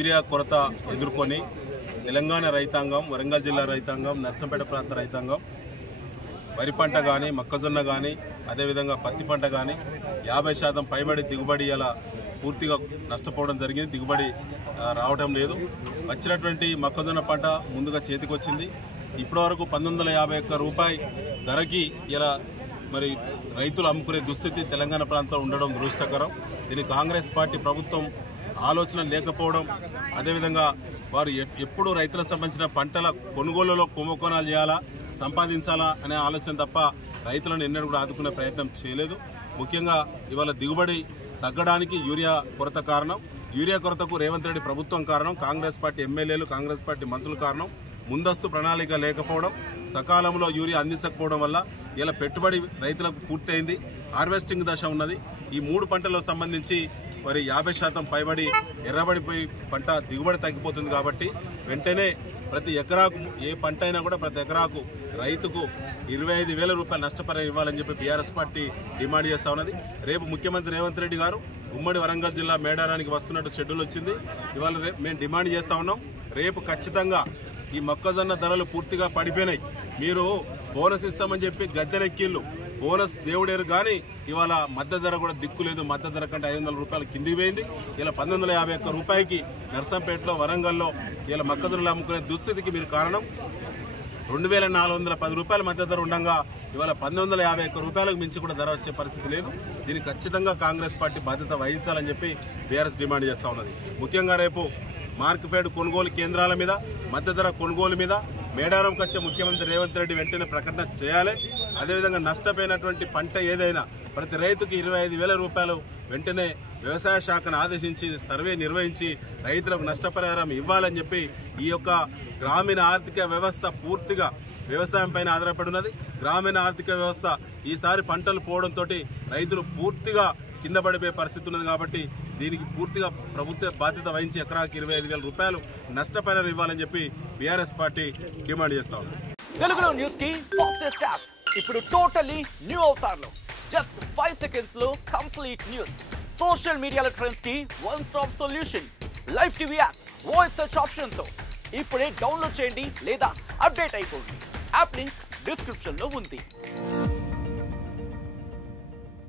Urea కొరత ఎదుర్కొని తెలంగాణ రైతాంగం, వరంగల్ జిల్లా రైతాంగం, నర్సంపేట ప్రాంత రైతాంగం వరి పంట కానీ, మొక్కజొన్న కానీ, అదేవిధంగా పత్తి పంట కానీ 50% పైబడి దిగుబడి ఇలా పూర్తిగా నష్టపోవడం జరిగింది. దిగుబడి రావడం లేదు. వచ్చినటువంటి మొక్కజొన్న పంట ముందుగా చేతికి వచ్చింది. ఇప్పటివరకు 1951 రూపాయి ధరకి ఇలా మరి రైతులు అమ్ముకునే దుస్థితి తెలంగాణ ప్రాంతంలో ఉండడం దురదృష్టకరం. దీనికి కాంగ్రెస్ పార్టీ ప్రభుత్వం ఆలోచన లేకపోవడం, అదేవిధంగా వారు ఎప్పుడు రైతులకు సంబంధించిన పంటల కొనుగోలులో కుంభకోణాలు చేయాలా, సంపాదించాలా అనే ఆలోచన తప్ప రైతులను ఎన్నడూ కూడా ఆదుకునే ప్రయత్నం చేయలేదు. ముఖ్యంగా ఇవాళ దిగుబడి తగ్గడానికి యూరియా కొరత కారణం. యూరియా కొరతకు రేవంత్ రెడ్డి ప్రభుత్వం కారణం, కాంగ్రెస్ పార్టీ ఎమ్మెల్యేలు, కాంగ్రెస్ పార్టీ మంత్రులు కారణం. ముందస్తు ప్రణాళిక లేకపోవడం, సకాలంలో యూరియా అందించకపోవడం వల్ల ఇలా పెట్టుబడి రైతులకు పూర్తయింది. హార్వెస్టింగ్ దశ ఉన్నది. ఈ 3 పంటలకు సంబంధించి మరి 50% పైబడి ఎర్రబడిపోయి పంట దిగుబడి తగ్గిపోతుంది. కాబట్టి వెంటనే ప్రతి ఎకరాకు ఏ పంట అయినా కూడా ప్రతి ఎకరాకు రైతుకు 25,000 రూపాయలు నష్టపరిహారం ఇవ్వాలని చెప్పి బీఆర్ఎస్ పార్టీ డిమాండ్ చేస్తూ ఉన్నది. రేపు ముఖ్యమంత్రి రేవంత్ రెడ్డి గారు ఉమ్మడి వరంగల్ జిల్లా మేడారానికి వస్తున్నట్టు షెడ్యూల్ వచ్చింది. ఇవాళ మేము డిమాండ్ చేస్తూ ఉన్నాం. రేపు ఖచ్చితంగా ఈ మొక్కజొన్న ధరలు పూర్తిగా పడిపోయినాయి. మీరు బోనస్ ఇస్తామని చెప్పి గద్దెనెక్కిళ్ళు, బోనస్ దేవుడేరు కానీ ఇవాళ మద్దతు ధర కూడా దిక్కు లేదు. మద్దతు ధర కంటే 500 రూపాయలు కిందికి పోయింది. ఇలా 1951 రూపాయికి నర్సంపేటలో, వరంగల్లో ఇలా మొక్కజొన్నలు అమ్ముకునే దుస్థితికి మీరు కారణం. 2410 రూపాయల మద్దతు ధర ఉండగా ఇవాళ 1951 రూపాయలకు మించి కూడా ధర వచ్చే పరిస్థితి లేదు. దీనికి ఖచ్చితంగా కాంగ్రెస్ పార్టీ బాధ్యత వహించాలని చెప్పి బీఆర్ఎస్ డిమాండ్ చేస్తూ ఉన్నది. ముఖ్యంగా రేపు మార్కెట్ కొనుగోలు కేంద్రాల మీద, మద్దతు ధర కొనుగోలు మీద మేడారంకి వచ్చే ముఖ్యమంత్రి రేవంత్ రెడ్డి వెంటనే ప్రకటన చేయాలి. అదేవిధంగా నష్టపోయినటువంటి పంట ఏదైనా ప్రతి రైతుకి 25,000 రూపాయలు వెంటనే వ్యవసాయ శాఖను ఆదేశించి సర్వే నిర్వహించి రైతులకు నష్టపరిహారం ఇవ్వాలని చెప్పి ఈ యొక్క గ్రామీణ ఆర్థిక వ్యవస్థ పూర్తిగా వ్యవసాయం పైన ఆధారపడి ఉన్నది. గ్రామీణ ఆర్థిక వ్యవస్థ ఈసారి పంటలు పోవడంతో రైతులు పూర్తిగా కింద పడిపోయే పరిస్థితి ఉన్నది. కాబట్టి దీనికి పూర్తిగా ప్రభుత్వ బాధ్యత వహించి ఎకరాకి 25,000 రూపాయలు నష్టపరిహారం ఇవ్వాలని చెప్పి బీఆర్ఎస్ పార్టీ డిమాండ్ చేస్తా ఉంది. తెలుగులో న్యూస్ కి ఫాస్టెస్ట్ యాప్ ఇప్పుడు టోటల్లీ న్యూ అవతార్లో జస్ట్ 5 seconds లో కంప్లీట్ న్యూస్. సోషల్ మీడియాలో ట్రెండ్స్ కి one stop solution. Live TV app voice search option తో ఇప్పుడే డౌన్లోడ్ చేయండి లేదా అప్డేట్ అయిపోండి. యాప్ లింక్ డిస్క్రిప్షన్ లో ఉంది.